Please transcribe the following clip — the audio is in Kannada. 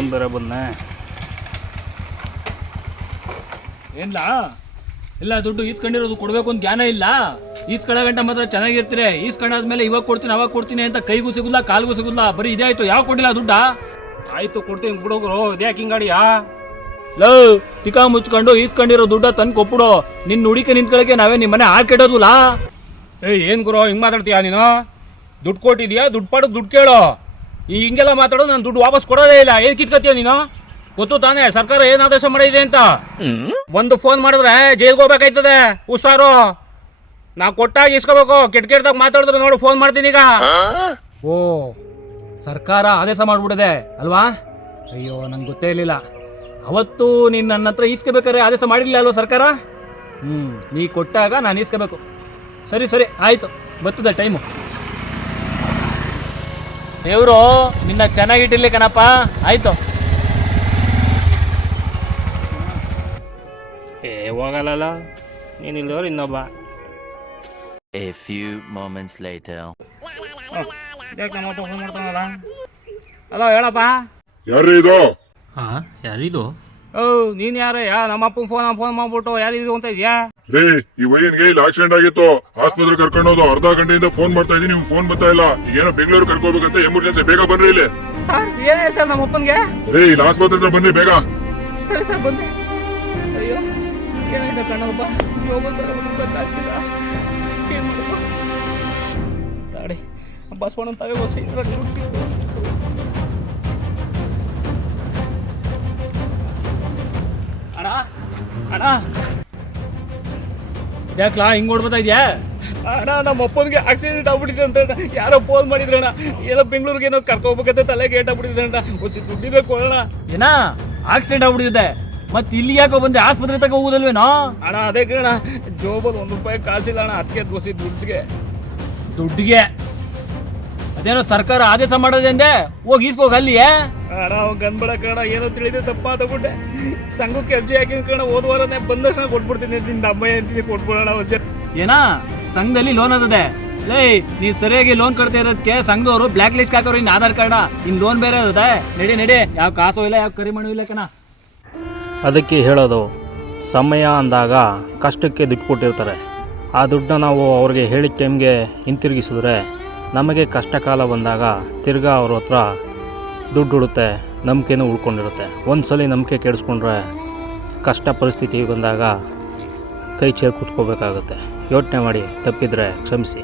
ಫೋನ್ ಬೇರೆ ಬಂದೆ. ಏನಿಲ್ಲ, ಇಲ್ಲ ದುಡ್ಡು ಈಸ್ಕೊಂಡಿರೋದು ಕೊಡಬೇಕು ಅಂತ ಜ್ಞಾನ ಇಲ್ಲ. ಈಸ್ಕೊಳ್ಳೋ ಗಂಟೆ ಮಾತ್ರ ಚೆನ್ನಾಗಿರ್ತೀರಿ. ಈಸ್ಕೊಂಡಾದ್ಮೇಲೆ ಇವಾಗ ಕೊಡ್ತೀನಿ ಅವಾಗ ಕೊಡ್ತೀನಿ ಅಂತ ಕೈಗೂ ಸಿಗುಲ್ಲ ಕಾಲ್ಗೂ ಸಿಗುಲ್ಲ. ಬರೀ ಇದೇ ಆಯ್ತು. ಯಾವ ಕೊಟ್ಟಿಲ್ಲ ದುಡ್ಡ? ಆಯ್ತು ಕೊಡ್ತೀನಿ ಬಿಡೋಗ್ರು. ಇದ್ಯಾಕೆ ಹಿಂಗಾಡಿಯಾ? ಲೋ ತಿಕಾ ಮುಚ್ಕೊಂಡು ಈಸ್ಕೊಂಡಿರೋ ದುಡ್ಡ ತಂದು ಕೊಟ್ಬಿಡು. ನಿನ್ನ ಹುಡುಕಿ ನಿಂತ್ಕೊಳಕ್ಕೆ ನಾವೇ ನಿಮ್ಮ ಮನೆ ಹಾಳು ಕೆಡೋದಿಲ್ಲ. ಏನು ಗುರು ಹಿಂಗೆ ಮಾತಾಡ್ತೀಯಾ ನೀನು? ದುಡ್ಡು ಕೊಟ್ಟಿದ್ಯಾ, ದುಡ್ಡು ಪಾಡೋದು ದುಡ್ಡು ಕೇಳು. ಈ ಹಿಂಗೆಲ್ಲ ಮಾತಾಡೋದು ನಾನು ದುಡ್ಡು ವಾಪಸ್ ಕೊಡೋದೇ ಇಲ್ಲ. ಏನು ಕಿತ್ಕೊತೀಯ ನೀನು? ಗೊತ್ತು ತಾನೇ ಸರ್ಕಾರ ಏನು ಆದೇಶ ಮಾಡಿದೆ ಅಂತ. ಒಂದು ಫೋನ್ ಮಾಡಿದ್ರೆ ಜೈಲ್ಗೆ ಹೋಗ್ಬೇಕಾಯ್ತದೆ. ಹುಷಾರು. ನಾವು ಕೊಟ್ಟಾಗ ಇಸ್ಕೋಬೇಕು. ಕೆಟ್ಟದಾಗ ಮಾತಾಡಿದ್ರೆ ನೋಡು ಫೋನ್ ಮಾಡ್ತೀನಿ ಈಗ. ಓ, ಸರ್ಕಾರ ಆದೇಶ ಮಾಡ್ಬಿಡದೆ ಅಲ್ವಾ? ಅಯ್ಯೋ ನಂಗೆ ಗೊತ್ತೇ ಇರಲಿಲ್ಲ. ಅವತ್ತು ನೀನು ನನ್ನ ಹತ್ರ ಈಸ್ಕೋಬೇಕಾದ್ರೆ ಆದೇಶ ಮಾಡಿರಲಿಲ್ಲ ಅಲ್ವಾ ಸರ್ಕಾರ? ನೀ ಕೊಟ್ಟಾಗ ನಾನು ಈಸ್ಕೋಬೇಕು. ಸರಿ ಸರಿ ಆಯಿತು, ಬರ್ತದೆ ಟೈಮು. ದೇವರು ನಿನ್ನ ಚೆನ್ನಾಗಿಟ್ಟಿರ್ಲಿ ಕಣಪ್ಪ. ಆಯಿತು. ಹೋಗಲ್ಲ ನೀನು ಇಲ್ಲದವ್ರು ಇನ್ನೊಬ್ಬ. A few moments later. ಯಾಕೆ ನಮ್ಮ ಫೋನ್ ಮಾಡ್ತಾನಲ್ಲ? ಹಲೋ ಹೇಳಪ್ಪ. ಯಾರೇ ಇದು? ಹಾಂ, ಯಾರಿದು? ಓ ನೀನು ಯಾರಯ್ಯ? ನಮ್ಮ ಅಪ್ಪನ ಫೋನ್ ಮಾಡ್ಬಿಟ್ಟು ಯಾರಿದು ಅಂತ ಇದೆಯಾ? ರೇ, ಈ ವಯ್ಯನ್ಗೆ ಇಲ್ಲಿ ಆಕ್ಸಿಡೆಂಟ್ ಆಗಿತ್ತು. ಆಸ್ಪತ್ರೆ ಕರ್ಕೊಂಡೋದು ಅರ್ಧ ಗಂಟೆಯಿಂದ ಫೋನ್ ಮಾಡ್ತಾ ಇದೀನಿ, ನೀವು ಫೋನ್ ಬರ್ತಾ ಇಲ್ಲ. ಈಗೇನೋ ಬೆಂಗಳೂರು ಕರ್ಕೋಬೇಕಂತ ಎಮರ್ಜೆನ್ಸಿ. ಬೇಗ ಬನ್ರಿ ಇಲ್ಲಿ. ಸರ್ ಏನೇ ಸರ್ ನಮ್ಮ ಅಪ್ಪನಿಗೆ? ರೇ, ಇಲ್ಲಿ ಆಸ್ಪತ್ರೆ ಹತ್ರ ಬನ್ನಿ ಬೇಗ. ಸರಿ ಸರ್ ಬಂದೆ. ಅಯ್ಯೋ ಏನಾಗಿದೆ ಕಣ್ಣಪ್ಪ? ಕಾಸಿಲ್ಲ, ಏನು ಮಾಡೋದು? ಗಾಡಿ ಬಸವಣ್ಣ ತಾವೇ ಬಸ್ ಅಣ್ಣ ಅಣ್ಣ ಯಾಕ್ಲಾ ಹಿಂಗೆ ಓಡ್ಬೋದಾ ಇದೆಯಾ? ಅಣ್ಣ ನಮ್ಮ ಅಪ್ಪನಿಗೆ ಆಕ್ಸಿಡೆಂಟ್ ಆಗ್ಬಿಟ್ಟಿದೆ ಅಂತ ಯಾರೋ ಫೋನ್ ಮಾಡಿದ್ರಣ್ಣ. ಏನೋ ಬೆಂಗಳೂರಿಗೆ ಏನೋ ಕರ್ಕೋಬೇಕಂತ ತಲೆಗೆ ಏಟಾಗ್ಬಿಟ್ಟಿದೆ ಅಂತ. ಹೊಸ ದುಡ್ಡಿದ್ರೆ ಕೊಡೋಣ. ಏನಾ ಆಕ್ಸಿಡೆಂಟ್ ಆಗ್ಬಿಟ್ಟಿದೆ? ಮತ್ತೆ ಇಲ್ಲಿ ಯಾಕೋ ಬಂದೆ? ಆಸ್ಪತ್ರೆ ತಗ ಹೋಗುದಲ್ವೇನೋ? ಅಣ್ಣ ಅದೇ ಕೇಳ, ಜೋಬಲ್ಲಿ 1 ರೂಪಾಯಿ ಕಾಸಿಲ್ಲ ಅಣ್ಣ. ಅದಕ್ಕೆ ದೋಸಿ ದುಡ್ಡಿಗೆ ಅದೇನೋ ಸರ್ಕಾರ ಆದೇಶ ಮಾಡೋದಂದೆ ಹೋಗಿ ಈಸ್ಕೋಗ ಅಲ್ಲಿಯೇ. ಅಣ್ಣ ಗನ್ಬೇಡ ಕಣ, ಏನೋ ತಿಳಿದೆ ತಪ್ಪ ತಗೊಂಡೆ. ಸಂಘಕ್ಕೆ ಅರ್ಜಿ ಹಾಕಿನ ಕಣ, ಹೋದ ವಾರನೇ ಬಂದ ತಕ್ಷಣ ಕೊಟ್ಬಿಡ್ತೀನಿ. ನಿನ್ನ ಅಮ್ಮ ಅಂತೀನಿ ಕೊಟ್ಬಿಡೋಣ ಹೊಸ. ಏನಾ ಸಂಘದಲ್ಲಿ ಲೋನ್ ಅದದೆ? ಲೇ ನೀ ಸರಿಯಾಗಿ ಲೋನ್ ಕಟ್ತಾ ಇರೋದಕ್ಕೆ ಸಂಘದವರು ಬ್ಲ್ಯಾಕ್ ಲಿಸ್ಟ್ ಹಾಕೋರು ಇನ್ನು ಆಧಾರ್ ಕಾರ್ಡ. ಇನ್ನು ಲೋನ್ ಬೇರೆ ಅದೇ. ನಡಿ ಯಾವ ಕಾಸು ಇಲ್ಲ, ಯಾವ ಕರಿಮಣು ಇಲ್ಲ ಕಣ. ಅದಕ್ಕೆ ಹೇಳೋದು, ಸಮಯ ಅಂದಾಗ ಕಷ್ಟಕ್ಕೆ ದುಡ್ಡು ಕೊಟ್ಟಿರ್ತಾರೆ. ಆ ದುಡ್ಡನ್ನ ನಾವು ಅವ್ರಿಗೆ ಹೇಳಿದ ಟೈಮ್ಗೆ ಹಿಂತಿರುಗಿಸಿದ್ರೆ ನಮಗೆ ಕಷ್ಟ ಕಾಲ ಬಂದಾಗ ತಿರ್ಗಾ ಅವ್ರ ಹತ್ರ ದುಡ್ಡು ಉಡುತ್ತೆ, ನಂಬಿಕೆನೂ ಉಳ್ಕೊಂಡಿರುತ್ತೆ. ಒಂದು ಸಲ ನಂಬಿಕೆ ಕೆಡಿಸ್ಕೊಂಡ್ರೆ ಕಷ್ಟ ಪರಿಸ್ಥಿತಿ ಬಂದಾಗ ಕೈ ಚೇರ್ ಕೂತ್ಕೋಬೇಕಾಗುತ್ತೆ. ಯೋಚನೆ ಮಾಡಿ, ತಪ್ಪಿದರೆ ಕ್ಷಮಿಸಿ.